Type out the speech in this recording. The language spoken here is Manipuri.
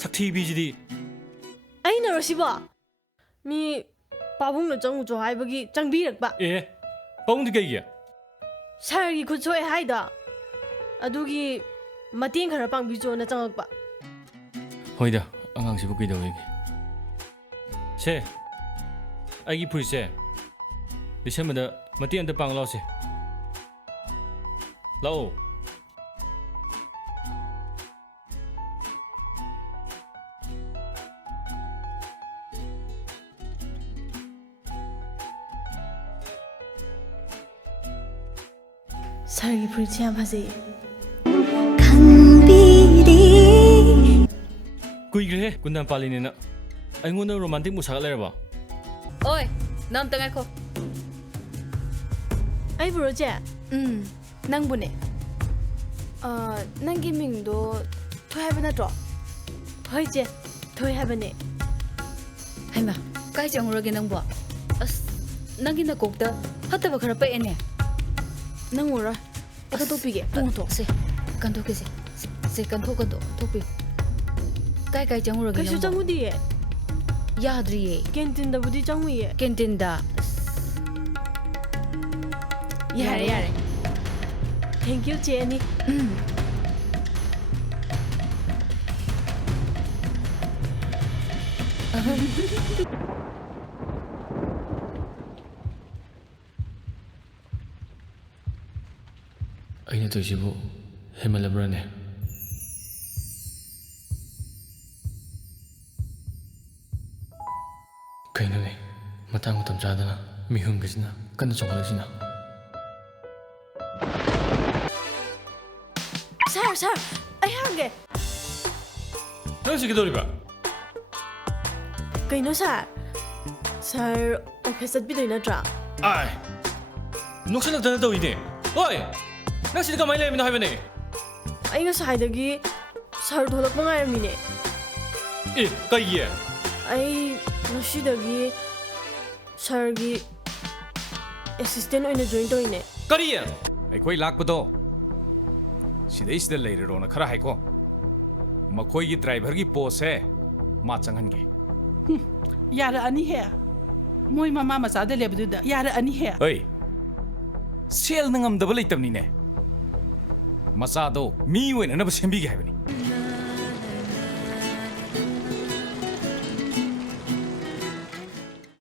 ꯁꯛꯊꯤ ꯕꯤꯖꯤꯗꯤ ꯑꯩꯅꯔꯣ ꯁꯤꯕꯣ ꯃꯤ ꯄꯥꯕꯨꯡꯅ ꯆꯪꯉꯨꯆꯣ ꯍꯥꯏꯕꯒꯤ ꯆꯪꯕꯤꯔꯛꯄ ꯑꯦ ꯄꯥꯕꯨꯡꯗꯤ ꯀꯩꯒꯤ ꯁꯥꯔꯒꯤ ꯈꯨꯠ ꯁꯣꯛꯑꯦ ꯍꯥꯏꯗꯣ ꯑꯗꯨꯒꯤ ꯃꯇꯦꯡ ꯈꯔ ꯄꯥꯡꯕꯤꯆꯣꯅ ꯆꯪꯉꯛꯄ ꯍꯣꯏꯗ ꯑꯉꯥꯡꯁꯤꯕꯨ ꯀꯩꯗꯧꯋꯦꯒꯦ ꯁꯦ ꯑꯩꯒꯤ ꯐꯨꯔꯤꯠꯁꯦ ꯂꯤꯁꯟꯕꯗ ꯃꯇꯦꯡ ꯑꯝꯇ ꯄꯥꯡ ꯂꯥꯎꯁꯦ ꯂꯥꯛꯑꯣ ꯁꯥꯔꯒꯤ ꯐꯨꯔꯤꯠꯁꯦ ꯌꯥꯝ ꯐꯖꯩ ꯀꯨꯏꯈ꯭ꯔꯦꯍꯦ ꯀꯨꯟꯗꯥꯝ ꯄꯥꯜꯂꯤꯅꯦꯅ ꯑꯩꯉꯣꯟꯗ ꯔꯣꯃꯥꯟꯇꯤꯛ ꯃꯨꯁꯥꯒ ꯂꯩꯔꯕ ꯑꯣꯏ ꯅꯪ ꯑꯝꯇ ꯉꯥꯏꯈꯣ ꯑꯩꯕꯨꯔꯣ ꯆꯦ ꯅꯪꯕꯨꯅꯦ ꯅꯪꯒꯤ ꯃꯤꯡꯗꯣ ꯊꯣꯏ ꯍꯥꯏꯕ ꯅꯠꯇ꯭ꯔꯣ ꯍꯣꯏ ꯆꯦ ꯊꯣꯏ ꯍꯥꯏꯕꯅꯦ ꯍꯩꯃꯥ ꯀꯥꯏ ꯆꯪꯉꯨꯔꯒꯦ ꯅꯪꯕꯣ ꯑꯁ ꯅꯪꯒꯤ ꯅꯀꯣꯛꯇ ꯐꯠꯇꯕ ꯈꯔ ꯄꯛꯑꯦꯅꯦ ꯅꯪ ꯎꯔꯣꯏ ꯑꯩ ꯀꯟꯊꯣꯛꯄꯤꯒꯦ ꯇꯣꯡꯊꯣꯛ ꯁꯦ ꯀꯟꯊꯣꯛꯀꯦꯁꯦ ꯁꯦ ꯊꯣꯛꯄꯤꯌꯨ ꯀꯥꯏ ꯆꯪꯉꯨꯔꯒꯦ ꯀꯩꯁꯨ ꯅꯪꯕꯣ ꯆꯪꯉꯨꯗꯤꯌꯦ ꯌꯥꯗ꯭ꯔꯤꯌꯦ ꯀꯦꯟꯇꯤꯟꯗꯕꯨꯗꯤ ꯆꯪꯉꯨꯏꯌꯦ ꯀꯦꯟꯇꯤꯟꯗ ꯌꯥꯔꯦ ꯊꯦꯡꯛ ꯌꯨ ꯆꯦ ꯑꯅꯤ ꯑꯩꯅ ꯇꯧꯏꯁꯤꯕꯨ ꯍꯦꯟꯃꯜꯂꯕ꯭ꯔꯅꯦ ꯀꯩꯅꯣꯅꯦ ꯃꯇꯥꯡ ꯃꯇꯝ ꯆꯥꯗꯅ ꯃꯤꯍꯨꯟꯒꯁꯤꯅ ꯀꯟꯅ ꯆꯣꯡꯈꯠꯂꯛꯁꯤꯅ ꯁꯥꯔ ꯑꯩ ꯍꯥꯡꯒꯦ ꯅꯪ ꯁꯤ ꯀꯩꯗꯧꯔꯤꯕ ꯀꯩꯅꯣ ꯁꯥꯔ ꯑꯣꯐꯤꯁ ꯆꯠꯄꯤꯗꯣꯏ ꯅꯠꯇ꯭ꯔꯥ ꯑꯥꯏ ꯅꯣꯛꯁꯜꯂꯛꯇꯅ ꯇꯧꯏꯅꯦ ꯍꯣꯏ ꯅꯪ ꯁꯤꯗ ꯀꯃꯥꯏꯅ ꯂꯩꯔꯝꯃꯤꯅꯣ ꯍꯥꯏꯕꯅꯦ ꯑꯩ ꯉꯁꯥꯏꯗꯒꯤ ꯁꯥꯔ ꯊꯣꯛꯂꯛꯄ ꯉꯥꯏꯔꯝꯃꯤꯅꯦ ꯑꯦ ꯀꯩꯒꯤ ꯑꯩ ꯉꯁꯤꯗꯒꯤ ꯁꯥꯔꯒꯤ ꯑꯦꯁꯤꯁꯇꯦꯟ ꯑꯣꯏꯅ ꯖꯣꯏꯟ ꯇꯧꯔꯤꯅꯦ ꯀꯔꯤ ꯑꯩꯈꯣꯏ ꯂꯥꯛꯄꯗꯣ ꯁꯤꯗꯩꯁꯤꯗ ꯂꯩꯔꯔꯣꯅ ꯈꯔ ꯍꯥꯏꯀꯣ ꯃꯈꯣꯏꯒꯤ ꯗ꯭ꯔꯥꯏꯚꯔꯒꯤ ꯄꯣꯁꯁꯦ ꯃꯥ ꯆꯪꯍꯟꯒꯦ ꯌꯥꯔꯛꯑꯅꯤꯍꯦ ꯃꯣꯏ ꯃꯃꯥ ꯃꯆꯥꯗ ꯂꯩꯕꯗꯨꯗ ꯌꯥꯔꯛꯑꯅꯤꯍꯦ ꯍꯣꯏ ꯁꯦꯜꯅ ꯉꯝꯗꯕ ꯂꯩꯇꯕꯅꯤꯅꯦ ꯃꯆꯥꯗꯣ ꯃꯤ ꯑꯣꯏꯅꯅꯕ ꯁꯦꯝꯕꯤꯒꯦ ꯍꯥꯏꯕꯅꯤ